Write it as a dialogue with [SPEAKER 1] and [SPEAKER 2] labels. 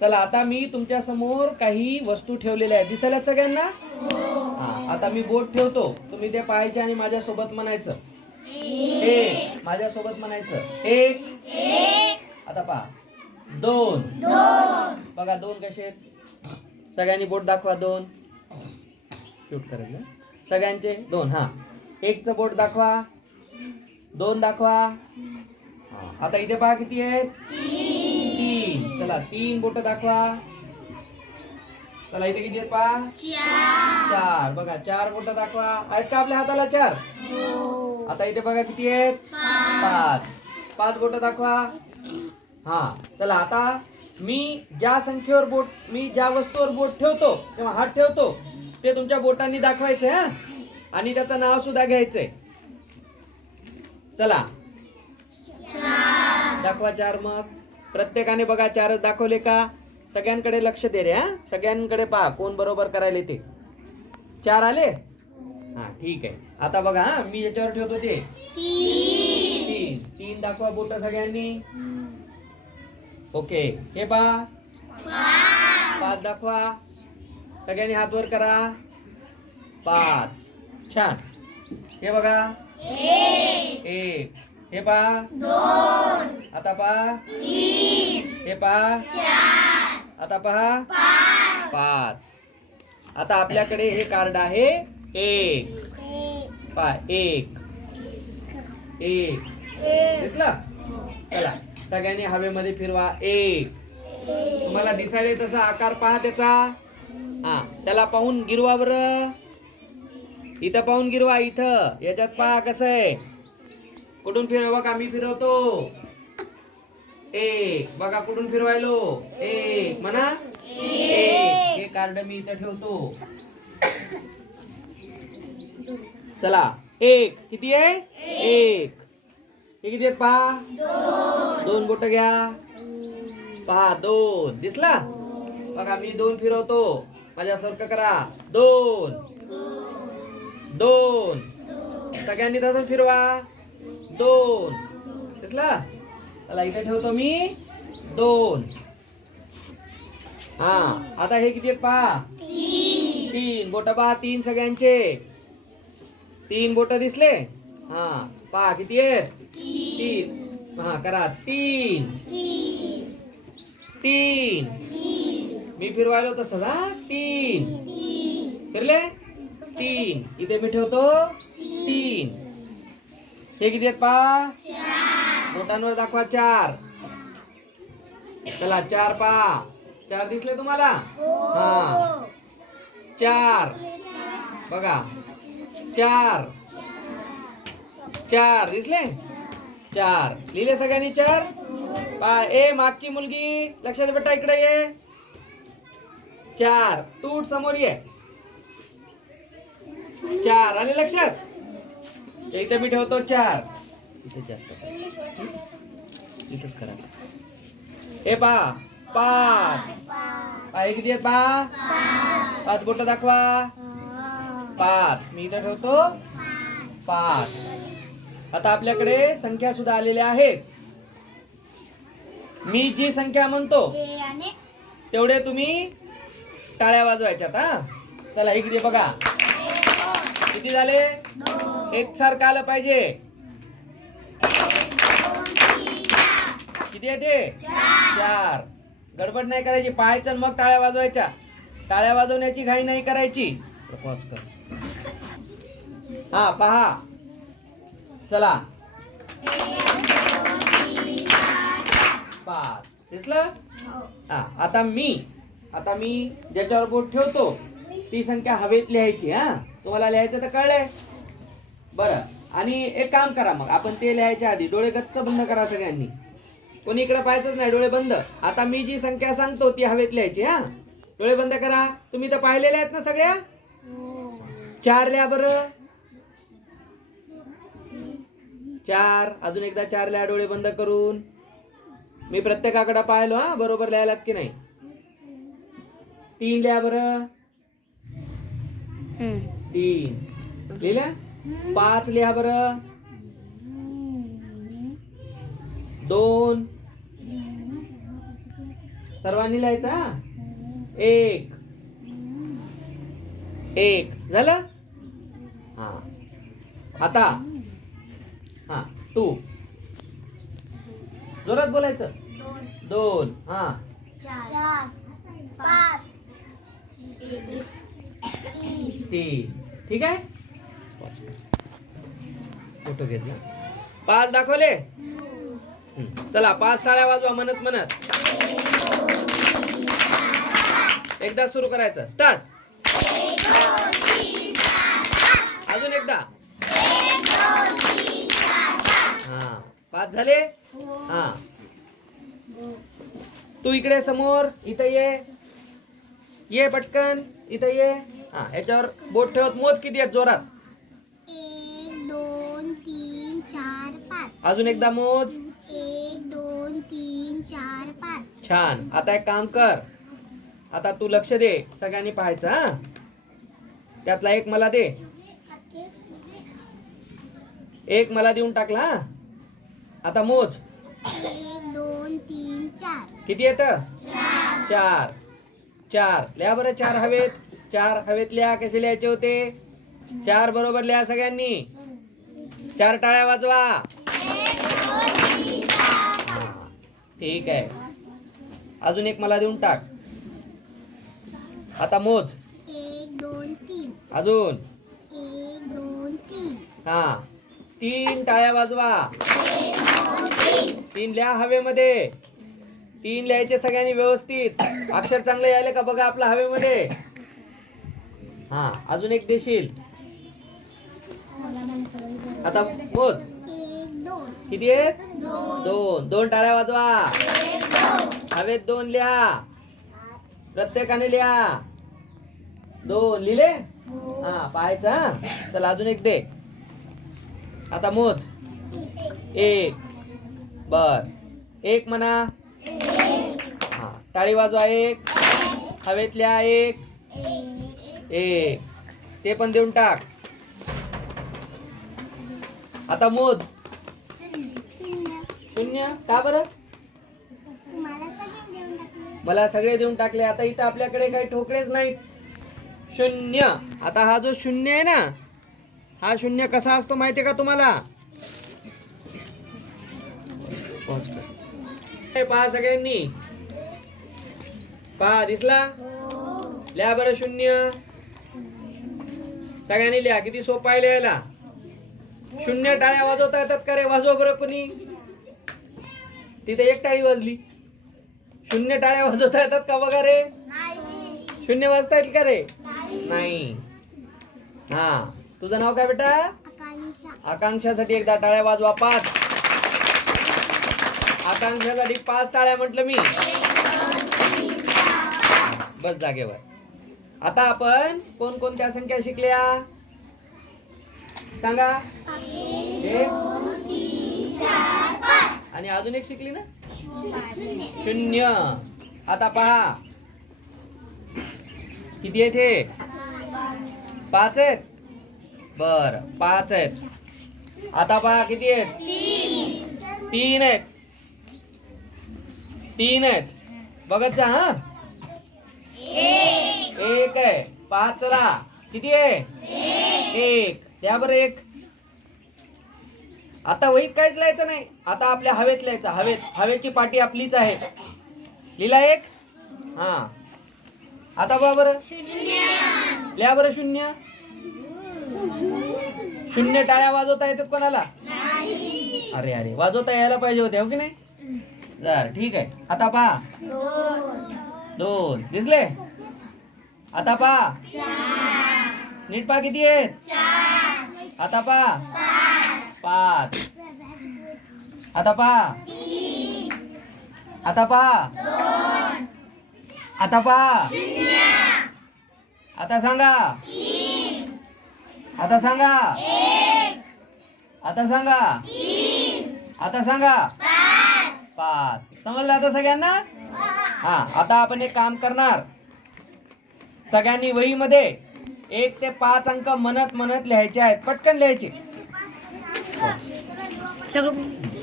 [SPEAKER 1] चला आता मी तुमच्यासमोर काही वस्तू ठेवलेल्या आहेत. दिसायला सगळ्यांना? हा आता मी बोट ठेवतो. तुम्ही ते पाहायचे आणि माझ्या सोबत म्हणायचं. एक. माझ्या सोबत म्हणायचं. एक. आता पहा. दोन. बघा दोन कसे आहेत? सगळ्यांनी बोट दाखवा दोन. शूट करायचं. सगळ्यांचे? दोन हा. एकचं बोट दाखवा. दोन दाखवा. आता इथे पहा किती आहेत? तीन. चला तीन बोट दाखवा. चला इथे किती पहा? चार. बघा चार बोट दाखवा. आहेत का आपल्या हाताला चार? आता इथे बघा किती आहेत? पाच. पाच. बोट दाखवा. हा चला आता मी ज्या संख्येवर बोट मी ज्या वस्तूवर बोट ठेवतो किंवा हात ठेवतो ते तुमच्या बोटांनी दाखवायचंय हा? आणि त्याचं नाव सुद्धा घ्यायचंय. चला. दाखवा चार मग. प्रत्येकाने बघा चारच दाखवले का? सगळ्यांकडे लक्ष दे रे हा. सगळ्यांकडे पहा कोण बरोबर करायला ते चार आले? हा ठीक आहे. आता बघा हा मी याच्यावर ठेवतो ते. तीन. तीन दाखवा बोट सगळ्यांनी. ओके. हे पहा. पाच दाखवा. सगळ्यांनी हात वर करा. पाच. छान. हे बघा. एक. हे पहा आता पहा हे पहा आता पहा. पाच. आता आपल्याकडे हे कार्ड आहे. एक. पा एक. एक. दिसला? चला सगळ्यांनी हवेमध्ये फिरवा. एक. तुम्हाला दिसायला तसा आकार पहा त्याचा. हा त्याला पाहून गिरवा बर. इथं पाहून गिरवा इथं. याच्यात पहा कसं आहे. कुठून फिरवा बघा मी फिरवतो. एक. बघा कुठून फिरवायलो. एक. म्हणा. एक. हे कार्ड मी इथं ठेवतो. चला. एक. किती आहे? एक. हे किती आहेत पहा? दोन बोट घ्या. पहा दोन. दिसला? बघा मी दोन फिरवतो. माझ्यासारखं करा. दोन. दोन. सगळ्यांनी तसंच फिरवा. दोन. दिसला? त्याला इथे ठेवतो मी. दोन. हा आता हे किती आहेत पहा? तीन. बोट पहा तीन सगळ्यांचे. तीन बोट दिसले? हा पहा किती आहेत? तीन. हा करा. तीन. तीन. मी फिरवायलो तसं हा? तीन. फिरले? तीन. इथे मी ठेवतो. तीन. हे किती आहेत पहा? बोटांवर दाखवा चार. चला चार पहा. चार दिसले तुम्हाला? हा. चार. बघा. चार. चार. दिसले? चार. लिहिले सगळ्यांनी चार? पा ए मागची मुलगी. लक्षात बेटा इकडे ये. चार. तूट समोर ये. चार. आले लक्षात? इथे मी ठेवतो चार. इथे जास्त. इथंच करा. ए पा पाच. पा हे किती आहेत पा. पाच बोट दाखवा. पाच. मी इथं ठेवतो. पाच. आता आपल्याकडे संख्या सुद्धा आलेल्या आहेत. मी जी संख्या म्हणतो तेवढे तुम्ही टाळ्या वाजवायच्यात हा? चला इकडे बघा. किती झाले? एकसारखं आलं पाहिजे? किती येते? चार. गडबड नाही करायची. पाहायचं मग टाळ्या वाजवायच्या. टाळ्या वाजवण्याची घाई नाही करायची. पॉज कर. हा पहा. चला. पाच. दिसलं? हा आता मी आता मी ज्याच्यावर बोट ठेवतो ती संख्या हवेत लिहायची हा. तुम्हाला लिहायचं तर कळलंय. बरं. आणि एक काम करा मग आपण ते लिहायच्या आधी डोळे गच्च बंद करा सगळ्यांनी. कोणी इकडे पाहायचंच नाही डोळे बंद. आता मी जी संख्या सांगतो ती हवेत लिहायची हा? डोळे बंद करा. तुम्ही तर पाहिलेल्या आहेत ना सगळ्या? चार लिहा बरं. चार अजून एकदा चार लिहा डोळे बंद करून. मी प्रत्येकाकडे पाहिलो हा? बरोबर लिहायलात की नाही? तीन लिहा बरं. तीन. लिहिल्या पाच लिहा बरं. दोन. सर्वांनी लिहायचं एक. एक. झालं? हा. आता? हा टू जोरात बोलायचं. दोन. हा.
[SPEAKER 2] चार. पाच.
[SPEAKER 1] तीन. ठीक आहे? फोटो घेतला. पाच दाखवले. चला पाच टाळ्या वाजवा म्हणत म्हणत एकदा सुरू करायचं. स्टार्ट. अजून एकदा. हा. पाच झाले? हा. तू इकडे समोर इथं ये. ये पटकन इथं ये. हा याच्यावर बोट ठेवत मोज किती आहेत जोरात? अजून एकदा मोज.
[SPEAKER 2] एक दोन तीन चार पाच.
[SPEAKER 1] छान. आता एक काम कर. आता तू लक्ष दे. सगळ्यांनी पाहायचं हा? त्यातला एक मला दे. एक मला देऊन टाकला हा? आता मोज.
[SPEAKER 2] एक दोन तीन चार.
[SPEAKER 1] किती येत? चार. चार. लिहा बरं चार हवेत. चार हवेत लिहा. कसे लिहायचे होते? चार बरोबर लिहा सगळ्यांनी. चार टाळ्या वाजवा. ठीक आहे. अजून एक मला देऊन टाक. आता मोज.
[SPEAKER 2] एक दोन तीन.
[SPEAKER 1] अजून.
[SPEAKER 2] एक दोन तीन.
[SPEAKER 1] हा. तीन टाळ्या वाजवा. तीन लिहा हवेमध्ये. तीन लिहायचे सगळ्यांनी व्यवस्थित. अक्षर चांगलं यायला का बघा आपल्या हवेमध्ये? हा अजून एक देशील. आता मोज. किती आहेत? दोन. दोन टाळ्या वाजवा. हवेत दोन लिहा. प्रत्येकाने लिहा. दोन. लिहिले? हा पाहायचं हा? चल अजून एक दे. आता मोज एक. बर. एक म्हणा. हा टाळी वाजवा एक. हवेत लिहा एक. एक. ते पण देऊन टाक. आता मोज शून्य का बरं? मला सगळे देऊन टाकले. आता इथं आपल्याकडे काही ठोकळेच नाहीत. शून्य. आता हा जो शून्य आहे ना हा शून्य कसा असतो माहितीये का तुम्हाला? पहा सगळ्यांनी. पहा दिसला? लिहा बरं शून्य. सगळ्यांनी लिहा. किती सोपा आहे लिहायला. शून्य टाळ्या वाजवता येतात का रे? वाजव बरं कोणी. तिथे एक टाळी वाजली. शून्य टाळ्या वाजवता येतात का बघा रे? शून्य वाजता येईल का रे? नाही. हा. तुझं नाव काय बेटा?
[SPEAKER 2] आकांक्षा.
[SPEAKER 1] आकांक्षासाठी एकदा टाळ्या वाजवा पाच. आकांक्षासाठी पाच टाळ्या म्हटलं मी. बस जागेवर. आता आपण कोणकोणत्या संख्या शिकल्या? सांगा. एक आणि अजून एक शिकली ना? शून्य. आता पहा. किती आहेत हे? पाच आहेत. बर पाच आहेत. आता पहा किती आहेत? तीन आहेत. तीन आहेत. बघत जा हा. एक. आहे. पाच चला किती आहे? एक. त्या बरं एक. आता वहीत काहीच लिहायचं नाही. आता आपल्या हवेत लिहायचं. हवेत. हवेची पाटी आपलीच आहे. लिहिला एक? हा. आता बघा बरं. लिहा बरं शून्य. शून्य टाळ्या वाजवता येतात कोणाला? अरे अरे. वाजवता यायला पाहिजे होते हो की नाही? बर ठीक आहे. आता पहा. दोन. दिसले? आता पहा. नीट पहा किती आहेत? आता पहा. पाच. आता पहा. आता पहा. आता पहा. आता सांगा. आता सांगा. आता सांगा. आता सांगा. पाच. समजलं आता सगळ्यांना? हा आता आपण एक काम करणार. सगळ्यांनी वहीमध्ये एक ते पाच अंक म्हणत म्हणत लिहायचे आहेत. पटकन लिहायचे.
[SPEAKER 2] सगळं